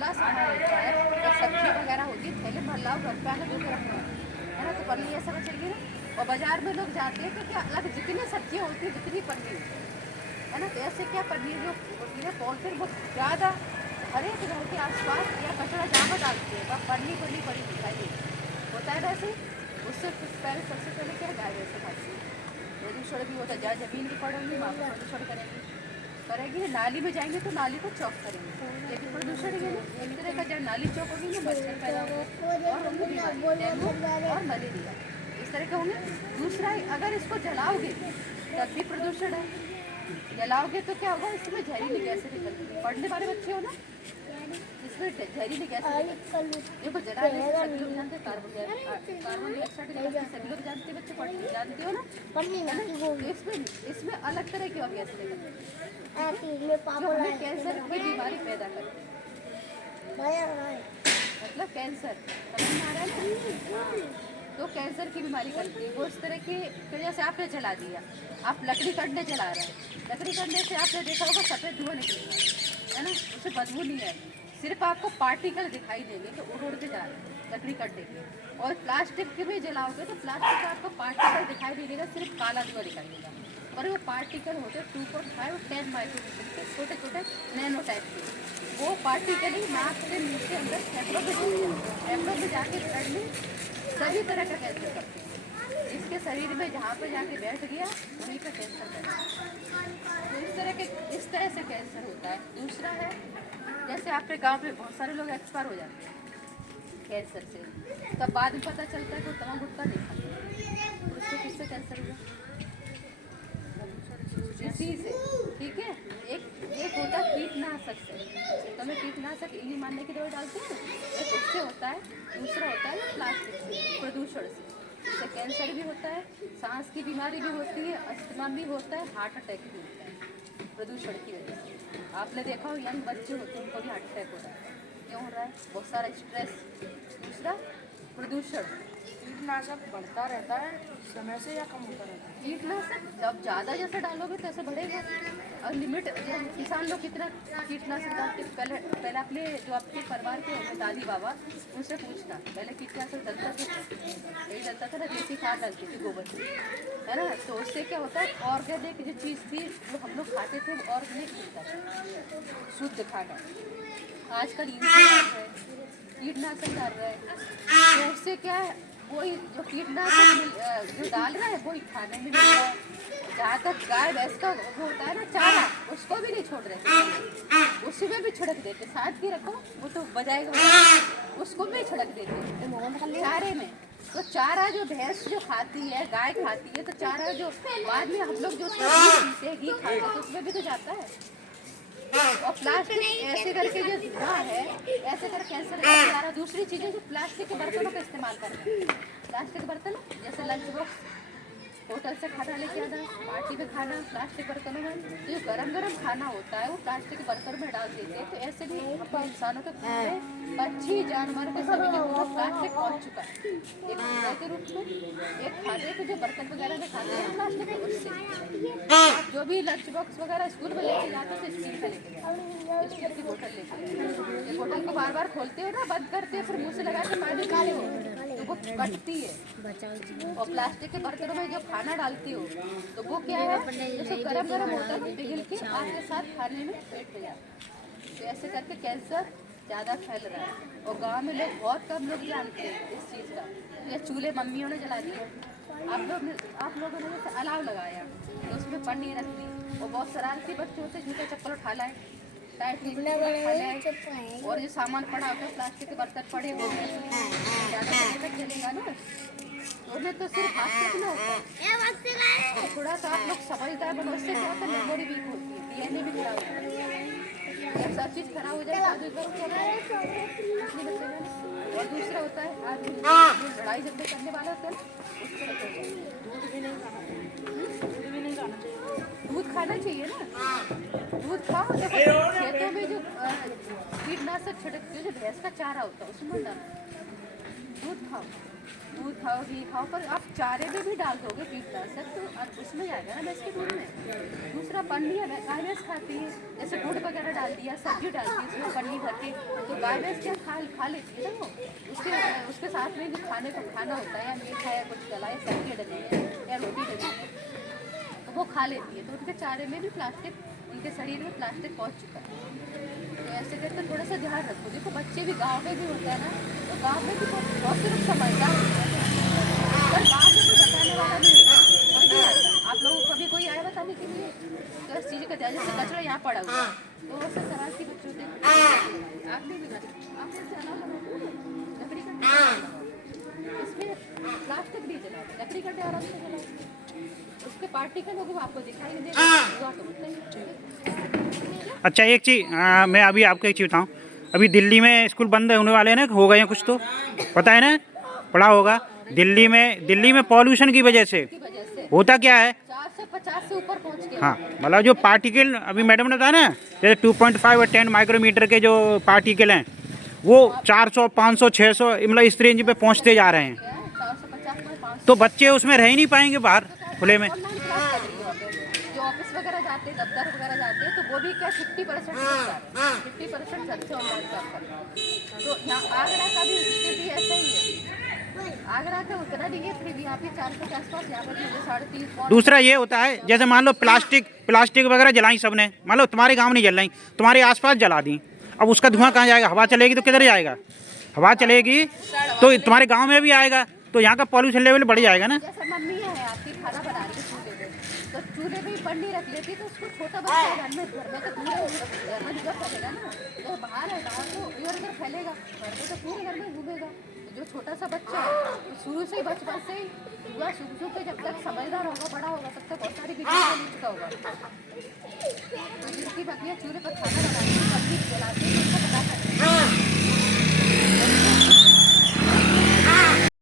खुला सामान होता है, जब सब्जी वगैरह होती है थैले भर लाओ घर पे आके धो के रखो, है ना। तो पन्नी ऐसा का चाहिए ना। और बाजार में लोग जाते हैं तो क्या अलग जितनी सब्जियाँ होती है जितनी पन्नी होती है ना। तो ऐसे क्या पनीर जो होती है पॉलिथीन बहुत ज़्यादा हर एक घर के आसपास या कचरा जहाँ डालती है वह पन्नी पड़ी दिखाई देती होता है। वैसे उससे पहले सबसे पहले क्या गाय वैसे खाती है। प्रदूषण भी होता है, जहाँ जमीन की पड़ेगी वहाँ पर प्रदूषण करेगी। नाली में जाएंगे तो नाली को चौक करेंगे, ये भी प्रदूषण है ना। एक तरह का जहाँ नाली चौक होगी ना मच्छर पैदा होगा और होंगे बीमारी, डेंगू और मलेरिया इस तरह के होंगे। दूसरा अगर इसको जलाओगे तब भी प्रदूषण है। जलाओगे तो क्या होगा, इसमें जहरीली गैसें निकलती। पढ़ने वाले बच्चे हो ना, इसमें जहरीली गैसें देखो जलाने से सभी लोग जानते हैं कार्बन डाइऑक्साइड सभी लोग जानते हैं, बच्चे जानते हो ना। इसमें अलग तरह की और गैसें निकलती जो हमें कैंसर की बीमारी पैदा करती है। मतलब कैंसर समझ में आ रहा है ना। तो कैंसर की बीमारी करती है वो इस तरह की। तो जैसे आपने जला दिया, आप लकड़ी कटने जला रहे हैं, लकड़ी कटने से आपने देखा होगा सफ़ेद धुआं निकलेगा, है ना। उससे बदबू नहीं है, सिर्फ आपको पार्टिकल दिखाई देंगे तो उड़ के जा रहे हैं लकड़ी कटने के। और प्लास्टिक के भी जलाओगे तो प्लास्टिक का आपको पार्टिकल दिखाई नहीं देगा, सिर्फ काला धुआं दिखाई देगा। और वो पार्टिकल होते 2.5-10 माइक्रोमीटर के छोटे छोटे नैनो टाइप के। वो पार्टिकल ही नाक से नीचे अंदर फेफड़ों में जाके ब्लड में सभी तरह का कैंसर करते हैं। इसके शरीर में जहाँ पर जाके बैठ गया वहीं पर कैंसर करता है। तो इस तरह से कैंसर होता है। दूसरा है जैसे आपके गांव में बहुत सारे लोग एक्सपायर हो जाते हैं कैंसर से, तब बाद में पता चलता है कि तमाम गुटखा नहीं खाता, उसको किससे कैंसर हुआ, इसी से। ठीक है। एक होता है कीटनाशक से, तो हमें कीटनाशक इल्ली मारने की दवाई डालते हैं, एक उससे होता है। दूसरा होता है प्लास्टिक से, प्रदूषण से, इससे कैंसर भी होता है, सांस की बीमारी भी होती है, अस्थमा भी होता है, हार्ट अटैक भी होता है प्रदूषण की वजह से। आपने देखा हो यंग बच्चे होते हैं उनको भी हार्ट अटैक हो रहा है, क्यों हो रहा है, बहुत सारा स्ट्रेस। दूसरा प्रदूषण। कीटनाशक बढ़ता रहता है समय से या कम होता रहता है? कीटनाशक जब ज़्यादा जैसे डालोगे तैसे बढ़ेगा। और लिमिट, किसान लोग कितना कीटनाशक डालते, पहले अपने जो आपके परिवार के होंगे दादी बाबा उनसे पूछना, पहले कीटनाशक डलता था, यही डलता था ना, देसी खाद डालती थी गोबर से, है ना। तो उससे क्या होता है, ऑर्गेनिक जो चीज़ थी जो हम लोग खाते थे वो ऑर्गेनिक मिलता था, शुद्ध खाना। आजकल कीटनाशक डाल रहे हैं, तो उससे क्या है, वही जो कीटनाशक जो डाल रहा है वही खाने में मिल रहा है। जहाँ तक गाय भैंस का वो होता है ना चारा, उसको भी नहीं छोड़ रहे, उसमें भी छिड़क देते, साथ ही रखो वो तो बजाएगा, उसको भी छिड़क देते चारे में। तो चारा जो भैंस जो खाती है, गाय खाती है, तो चारा जो बाद में हम लोग जो पीते हैं घी खाते हैं तो उसमें भी तो जाता है। और प्लास्टिक ऐसे करके जो धुआं है, ऐसे कर कैंसर का सारा। दूसरी चीज़ें जो प्लास्टिक के बर्तनों का इस्तेमाल करते हैं, प्लास्टिक बर्तन जैसे लंच बॉक्स, होटल से खाना लेके आना, पार्टी में खाना प्लास्टिक बर्तनों में, तो जो गरम खाना होता है वो प्लास्टिक बर्तन में डाल देते हैं। तो ऐसे भी इंसानों के खून में, पक्षी जानवर के सभी के खून में प्लास्टिक पहुँच चुका है, एक कूड़ा के रूप में, एक खाने के जो बर्तन वगैरह में खाते हैं प्लास्टिक, उससे जो भी लंच बॉक्स वगैरह स्कूल में लेके जाते थे स्टील का लेके जाते, स्टील की बोतल लेके, बोतल को बार खोलते हो ना, बंद करते हो, फिर मुँह से लगा के पानी डाले हो तो वो कटती है। और प्लास्टिक के बर्तनों में जो खाना डालती हो तो वो क्या है, जैसे गरम होता है पिघल के आपके साथ खाने में पेट में जाता है। तो ऐसे करके कैंसर ज़्यादा फैल रहा है। और गांव में लोग बहुत कम लोग जानते हैं इस चीज़ का। ये चूल्हे मम्मियों ने जला दिए, आप लोगों ने जैसे अलाव लगाया तो उसमें पन्नी रख दी, और बहुत शरारती बच्चे होते जूते चप्पल उठा लाए, और ये सामान पड़ा होता है, प्लास्टिक के बर्तन पड़े हुए ज़्यादा तक चलेगा ना, तो उन्हें तो सिर्फ हाथ फेंकना होता है। तो थोड़ा सा आप लोग समझदार बनो, उससे क्या होता है, मेमोरी वीक होती है, डीएनए भी खराब होता है, सब चीज़ खराब हो जाए और दूसरा होता है आदमी जो लड़ाई झगड़े करने वाला होता है ना, उस तरह दूध भी नहीं खाना चाहिए। दूध खाना चाहिए ना, दूध खाओ। देखो खेतों में जो कीटनाशक छिड़कते हो, जो भैंस का चारा होता है उसमें डालो, दूध खाओ। दूध खाओ, घी खाओ, पर आप चारे में भी डाल दोगे कीटनाशक तो उसमें जाएगा ना भैंस के दूध में। दूसरा पन्नी है, गाय भैंस खाती है, जैसे गुड़ वगैरह डाल दिया, सब्जी डाल दी उसमें पन्नी भर के, तो गाय भैंस क्या खा लेती है ना वो। उसके साथ में जो खाने का खाना होता है, या मीठा है, कुछ डला है, सब्जी डली है या रोटी डली है, तो वो खा लेती है। तो उनके चारे में भी प्लास्टिक, उनके शरीर में प्लास्टिक पहुँच चुका है। तो ऐसे करके थोड़ा सा ध्यान रखो। देखो बच्चे भी गांव में भी होता है ना, तो गांव में भी बहुत से लोग समझदार होते हैं, पर गांव में कोई बताने वाला नहीं होता, कोई नहीं आता। आप लोगों को कभी कोई आया बताने के लिए तो इस चीज़ का ध्यान, जैसे कचरा यहाँ पड़ा हुआ है, तो वो सब शरारती बच्चों के आपने भी आप ऐसे अलाव लगाओ, लकड़ी का टेरा लगाओ, इसमें प्लास्टिक नहीं जलाओ, लकड़ी का टेरा से जलाओ, उसके पार्टिकल होगी वो आपको दिखाई नहीं देगा, हुआ तो होता ही है। अच्छा एक चीज़ मैं अभी आपको एक चीज़ बताऊँ, अभी दिल्ली में स्कूल बंद होने वाले हैं ना, हो गए हैं कुछ, तो पता है ना, पढ़ा होगा। दिल्ली में पॉल्यूशन की वजह से की वजह से होता क्या है, 450 से ऊपर पहुंच गया। हाँ मतलब जो पार्टिकल अभी मैडम ने बताया ना, जैसे 2.5 और 10 माइक्रोमीटर के जो पार्टिकल हैं वो 400, 500, 600 मतलब इस रेंज पे पहुंचते जा रहे हैं। 450 में 500। तो बच्चे उसमें रह ही नहीं पाएंगे बाहर खुले में। ऑनलाइन क्लास कर रही हो, जो ऑफिस वगैरह जाते हैं, दफ्तर वगैरह जाते हैं, तो वो भी क्या 50% 50% घर से ऑनलाइन क्लास कर रहे हैं। तो यहाँ आगरा का भी स्थिति ऐसा ही है। आगरा का उतना नहीं है, फिर भी यहाँ पे 400 के आसपास, यहाँ पर 3.5। दूसरा ये होता है, जैसे मान लो प्लास्टिक वगैरह जलाई सबने, मान लो तुम्हारे गांव नहीं जल रही, तुम्हारे आसपास जला दी, अब उसका धुआं कहाँ जाएगा, हवा चलेगी तो किधर जाएगा, हवा चलेगी तो तुम्हारे गांव में भी आएगा, तो यहाँ का पॉल्यूशन लेवल बढ़ जाएगा ना। जैसे मम्मी है आपकी खाना बना रही है चूल्हे पे, तो चूल्हे पे ही पन्नी रख लेती, तो उसको छोटा बच्चा घर में तो पूरा घर में इधर फैलेगा ना, तो बाहर है, बाहर तो इधर उधर फैलेगा, घर में तो पूरे घर में घूमेगा। जो छोटा सा बच्चा है तो शुरू से ही बचपन से ही जुआ सूख के जब तक समझदार होगा, बड़ा होगा, तब तक बहुत सारी बीमारियां मिल चुका होगा। तो जिसकी बकरियाँ चूल्हे पर खाना बना